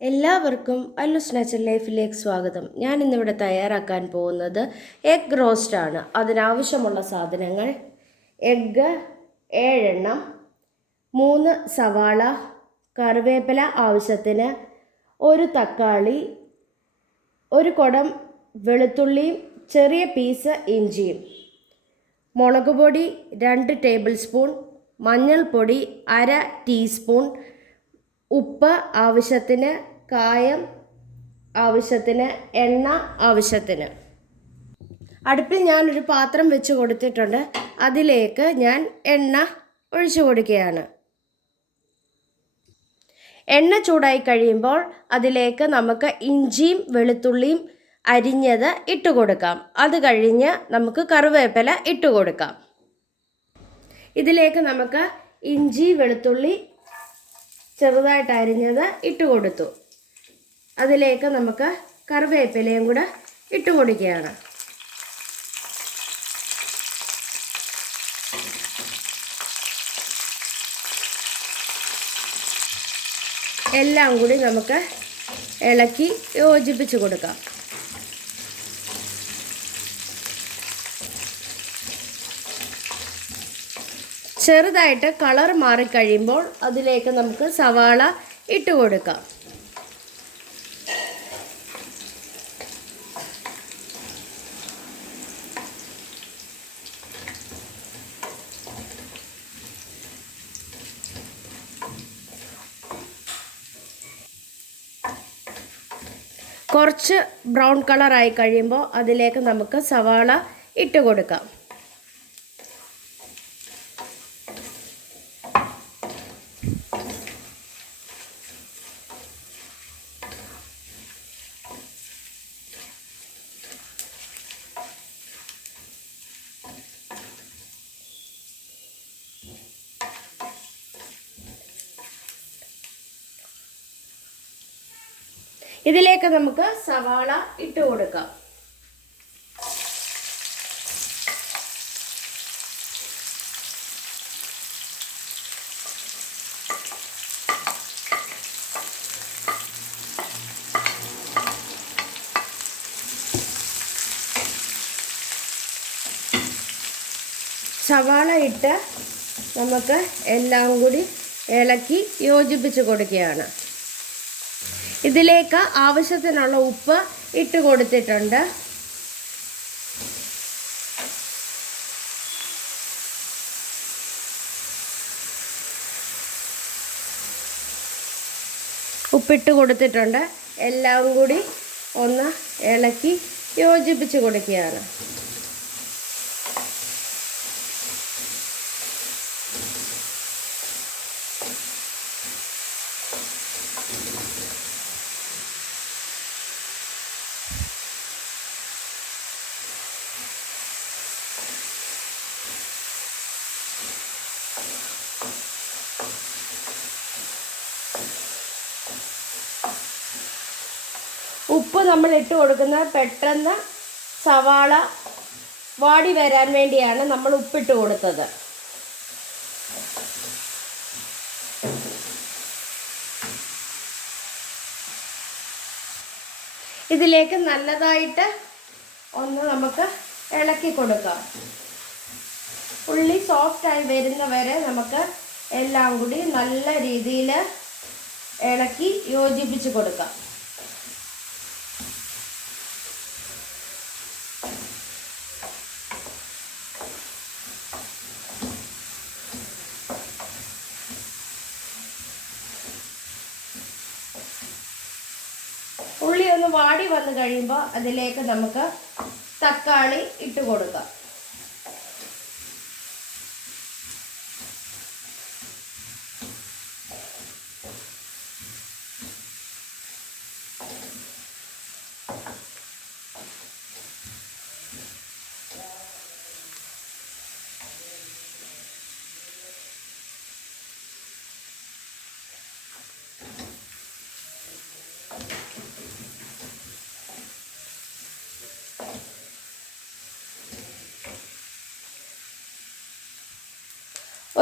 എല്ലാവർക്കും അല്ലു നാച്ചുറൽ ലൈഫിലേക്ക് സ്വാഗതം. ഞാൻ ഇന്നിവിടെ തയ്യാറാക്കാൻ പോകുന്നത് എഗ് ആണ്. അതിനാവശ്യമുള്ള സാധനങ്ങൾ എഗ്ഗ് ഏഴെണ്ണം മൂന്ന് സവാള കറിവേപ്പില ആവശ്യത്തിന് ഒരു തക്കാളി ഒരു കുടം വെളുത്തുള്ളിയും ചെറിയ പീസ് ഇഞ്ചിയും മുളക് പൊടി രണ്ട് ടേബിൾ സ്പൂൺ മഞ്ഞൾപ്പൊടി അര ടീസ്പൂൺ ഉപ്പ് ആവശ്യത്തിന് കായം ആവശ്യത്തിന് എണ്ണ ആവശ്യത്തിന്. അടുപ്പിൽ ഞാനൊരു പാത്രം വെച്ച് കൊടുത്തിട്ടുണ്ട്. അതിലേക്ക് ഞാൻ എണ്ണ ഒഴിച്ചു കൊടുക്കുകയാണ്. എണ്ണ ചൂടായി കഴിയുമ്പോൾ അതിലേക്ക് നമുക്ക് ഇഞ്ചിയും വെളുത്തുള്ളിയും അരിഞ്ഞത് ഇട്ട് കൊടുക്കാം. അത് കഴിഞ്ഞ് നമുക്ക് കറിവേപ്പില ഇട്ട് കൊടുക്കാം. ഇതിലേക്ക് നമുക്ക് ഇഞ്ചി വെളുത്തുള്ളി ചെറുതായിട്ട് അരിഞ്ഞത് ഇട്ട് കൊടുത്തു. അതിലേക്ക് നമുക്ക് കറിവേപ്പിലയും കൂടെ ഇട്ട് കൊടുക്കുകയാണ്. എല്ലാം കൂടി നമുക്ക് ഇളക്കി യോജിപ്പിച്ച് കൊടുക്കാം. ചെറുതായിട്ട് കളർ മാറിക്കഴിയുമ്പോൾ അതിലേക്ക് നമുക്ക് സവാള ഇട്ട് കൊടുക്കാം. കുറച്ച് ബ്രൗൺ കളറായി കഴിയുമ്പോൾ അതിലേക്ക് നമുക്ക് സവാള ഇട്ട് കൊടുക്കാം. ഇതിലേക്ക് നമുക്ക് സവാള ഇട്ട് കൊടുക്കാം. സവാള ഇട്ട് നമുക്ക് എല്ലാം കൂടി ഇളക്കി യോജിപ്പിച്ച് കൊടുക്കുകയാണ്. ഇതിലേക്ക് ആവശ്യത്തിനുള്ള ഉപ്പ് ഇട്ട് കൊടുത്തിട്ടുണ്ട്. ഉപ്പിട്ട് കൊടുത്തിട്ടുണ്ട്. എല്ലാം കൂടി ഒന്ന് ഇളക്കി യോജിപ്പിച്ച് കൊടുക്കുകയാണ്. ഉപ്പ് നമ്മൾ ഇട്ട് കൊടുക്കുന്ന പെട്ടെന്ന് സവാള വാടി വരാൻ വേണ്ടിയാണ് നമ്മൾ ഉപ്പിട്ട് കൊടുത്തത്. ഇതിലേക്ക് നല്ലതായിട്ട് ഒന്ന് നമുക്ക് ഇളക്കി കൊടുക്കാം. ഉള്ളി സോഫ്റ്റായി വരുന്ന വരെ നമുക്ക് എല്ലാം കൂടി നല്ല രീതിയിൽ ഇളക്കി യോജിപ്പിച്ച് കൊടുക്കാം. ഉള്ളി ഒന്ന് വാടി വന്നു കഴിയുമ്പോൾ അതിലേക്ക് നമുക്ക് തക്കാളി ഇട്ട് കൊടുക്കാം.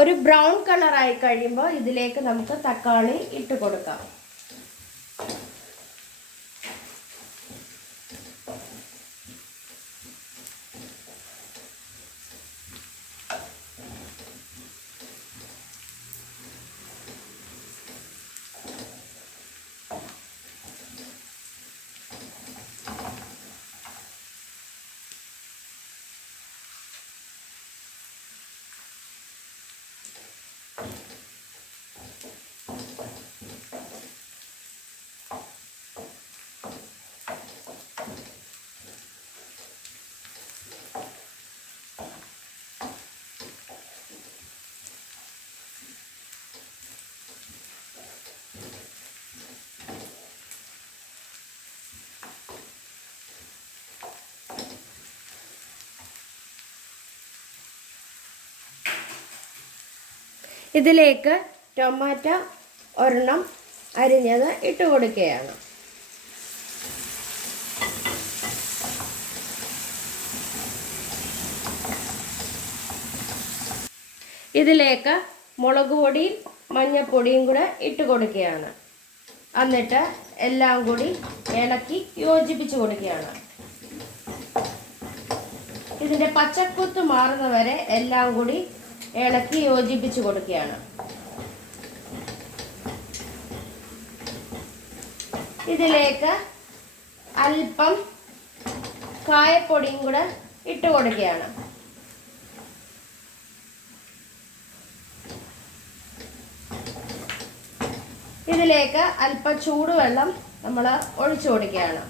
ഒരു ബ്രൗൺ കളറായി കഴിയുമ്പോൾ ഇതിലേക്ക് നമുക്ക് തക്കാളി ഇട്ട് കൊടുക്കാം. ഇതിലേക്ക് ടൊമാറ്റോ ഒരെണ്ണം അരിഞ്ഞത് ഇട്ട് കൊടുക്കുകയാണ്. ഇതിലേക്ക് മുളക് പൊടിയും മഞ്ഞൾപ്പൊടിയും കൂടെ ഇട്ട് കൊടുക്കുകയാണ്. എന്നിട്ട് എല്ലാം കൂടി ഇളക്കി യോജിപ്പിച്ച് കൊടുക്കുകയാണ്. ഇതിന്റെ പച്ചക്കുത്ത് മാറുന്നവരെ എല്ലാം കൂടി ഇളക്കി യോജിപ്പിച്ച് കൊടുക്കുകയാണ്. ഇതിലേക്ക് അല്പം കായപ്പൊടിയും കൂടെ ഇട്ട് കൊടുക്കുകയാണ്. ഇതിലേക്ക് അല്പം ചൂടുവെള്ളം നമ്മൾ ഒഴിച്ചു കൊടുക്കുകയാണ്.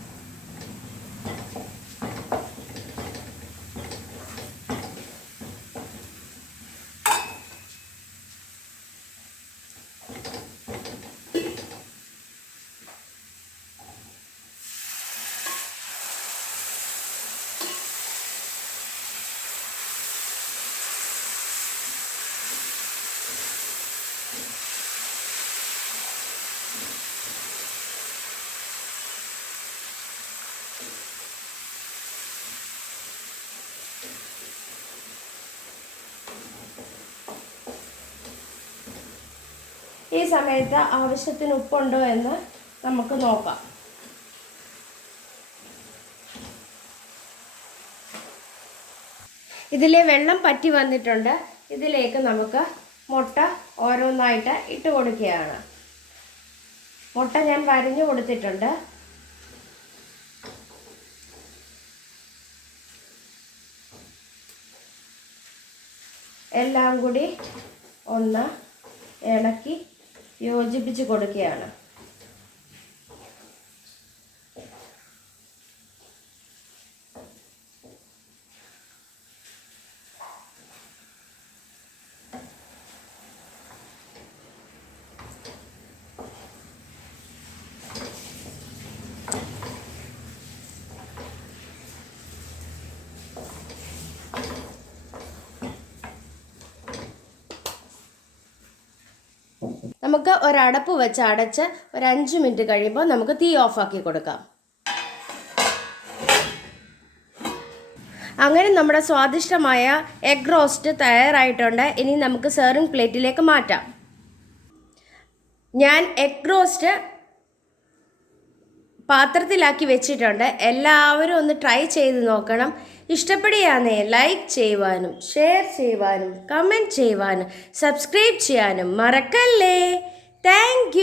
ഈ സമയത്ത് ആവശ്യത്തിന് ഉപ്പുണ്ടോ എന്ന് നമുക്ക് നോക്കാം. ഇതിലെ വെള്ളം പറ്റി വന്നിട്ടുണ്ട്. ഇതിലേക്ക് നമുക്ക് മുട്ട ഓരോന്നായിട്ട് ഇട്ട് കൊടുക്കുകയാണ്. മുട്ട ഞാൻ വരിഞ്ഞു കൊടുത്തിട്ടുണ്ട്. എല്ലാം കൂടി ഒന്ന് ഇളക്കി യോജിപ്പിച്ച് കൊടുക്കുകയാണ്. നമുക്ക് ഒരടപ്പ് വെച്ച് അടച്ച് ഒരു അഞ്ച് മിനിറ്റ് കഴിയുമ്പോൾ നമുക്ക് തീ ഓഫാക്കി കൊടുക്കാം. അങ്ങനെ നമ്മുടെ സ്വാദിഷ്ടമായ എഗ് റോസ്റ്റ് തയ്യാറായിട്ടുണ്ട്. ഇനി നമുക്ക് സെർവിങ് പ്ലേറ്റിലേക്ക് മാറ്റാം. ഞാൻ എഗ് റോസ്റ്റ് പാത്രത്തിലാക്കി വെച്ചിട്ടുണ്ട്. എല്ലാവരും ഒന്ന് ട്രൈ ചെയ്ത് നോക്കണം. ഇഷ്ടപ്പെടുകയാണേ ലൈക്ക് ചെയ്യുവാനും ഷെയർ ചെയ്യുവാനും കമന്റ് ചെയ്യുവാനും സബ്സ്ക്രൈബ് ചെയ്യാനും മറക്കല്ലേ. താങ്ക്